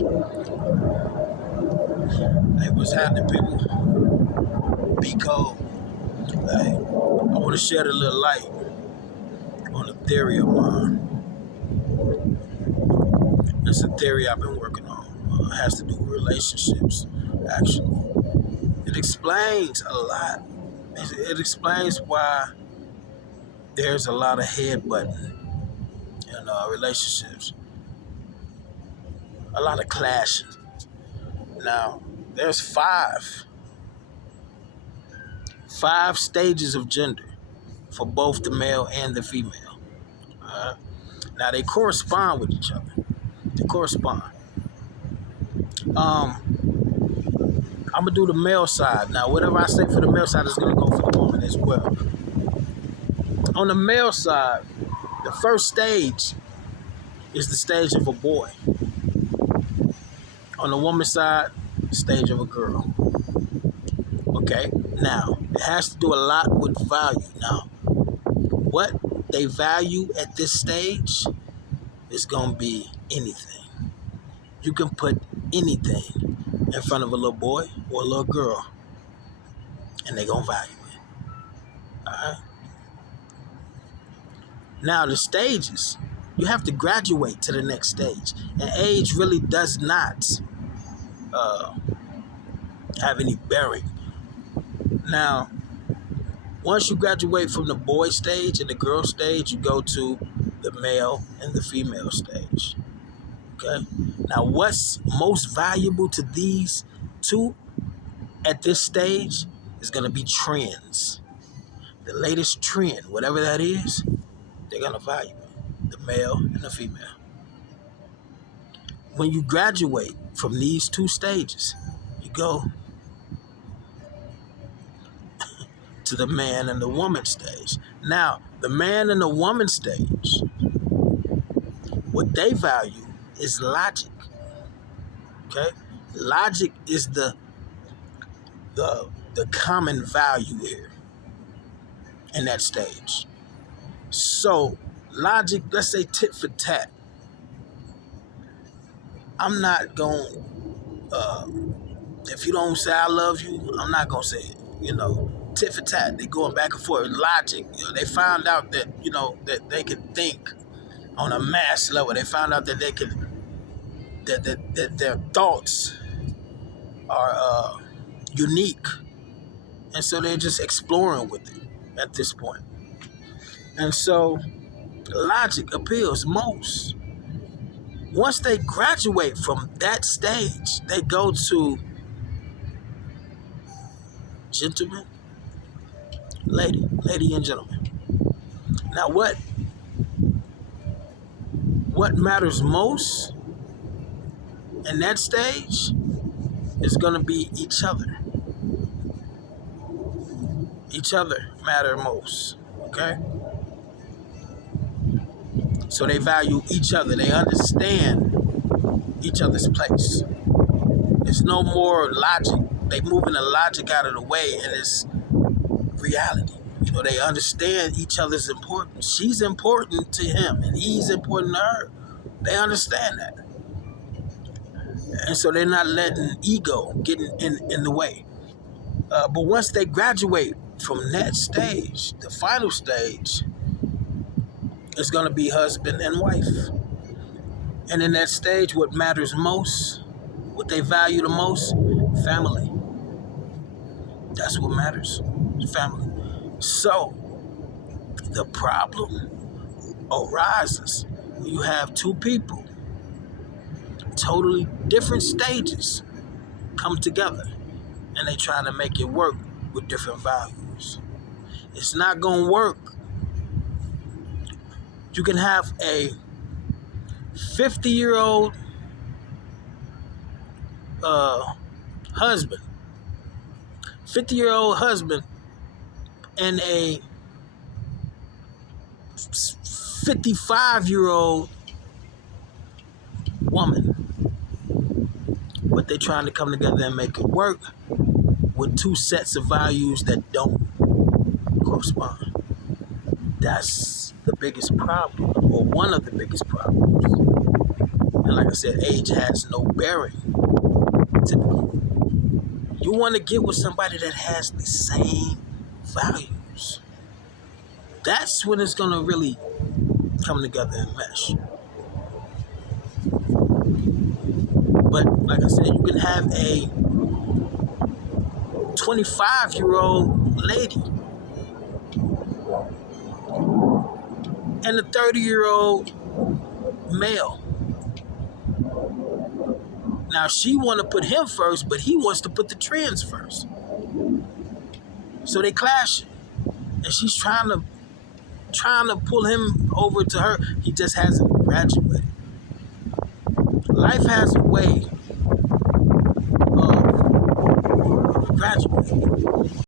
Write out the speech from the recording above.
Hey, what's happening, people? Be cold. Hey, I want to shed a little light on a theory of mine. It's a theory I've been working on. It has to do with relationships, actually. It explains a lot. It explains why there's a lot of headbutting in relationships, a lot of clashing. Now, there's five stages of gender for both the male and the female. Now, they correspond with each other. They correspond. I'm gonna do the male side. Now, whatever I say for the male side is gonna go for the woman as well. On the male side, the first stage is the stage of a boy. On the woman's side, the stage of a girl. Okay? Now, it has to do a lot with value. Now, what they value at this stage is gonna be anything. You can put anything in front of a little boy or a little girl, and they're gonna value it. Alright? Now, the stages, you have to graduate to the next stage. And age really does not have any bearing. Now, once you graduate from the boy stage and the girl stage, you go to the male and the female stage. Okay? Now, what's most valuable to these two at this stage is going to be trends. The latest trend, whatever that is, they're going to value it, the male and the female. When you graduate from these two stages, you go to the man and the woman stage. Now, the man and the woman stage, what they value is logic. Okay? Logic is the common value here in that stage. So, logic, let's say tit for tat. I'm not going, if you don't say I love you, I'm not going to say it. Tit for tat. They going back and forth. Logic. They found out that, that they could think on a mass level. They found out that they could, that their thoughts are unique. And so they're just exploring with it at this point. And so logic appeals most. Once they graduate from that stage, they go to gentlemen, lady and gentlemen. Now what matters most in that stage is going to be each other. Each other matter most, okay? So they value each other. They understand each other's place. It's no more logic. They moving the logic out of the way, and it's reality. They understand each other's importance. She's important to him, and he's important to her. They understand that. And so they're not letting ego get in the way. But once they graduate from that stage, the final stage is going to be husband and wife. And in that stage, what matters most, what they value the most, family. That's what matters, family. So, the problem arises when you have two people, totally different stages, come together, and they try to make it work with different values. It's not going to work. You can have a 50-year-old husband, 50-year-old husband, and a 55-year-old woman. But they're trying to come together and make it work with two sets of values that don't correspond. That's the biggest problem, or one of the biggest problems. And like I said, age has no bearing, typically. You want to get with somebody that has the same values. That's when it's going to really come together and mesh. But like I said, you can have a 25-year-old lady and a 30-year-old male. Now she want to put him first, but he wants to put the trends first. So they clash, and she's trying to pull him over to her. He just hasn't graduated. Life has a way of graduating.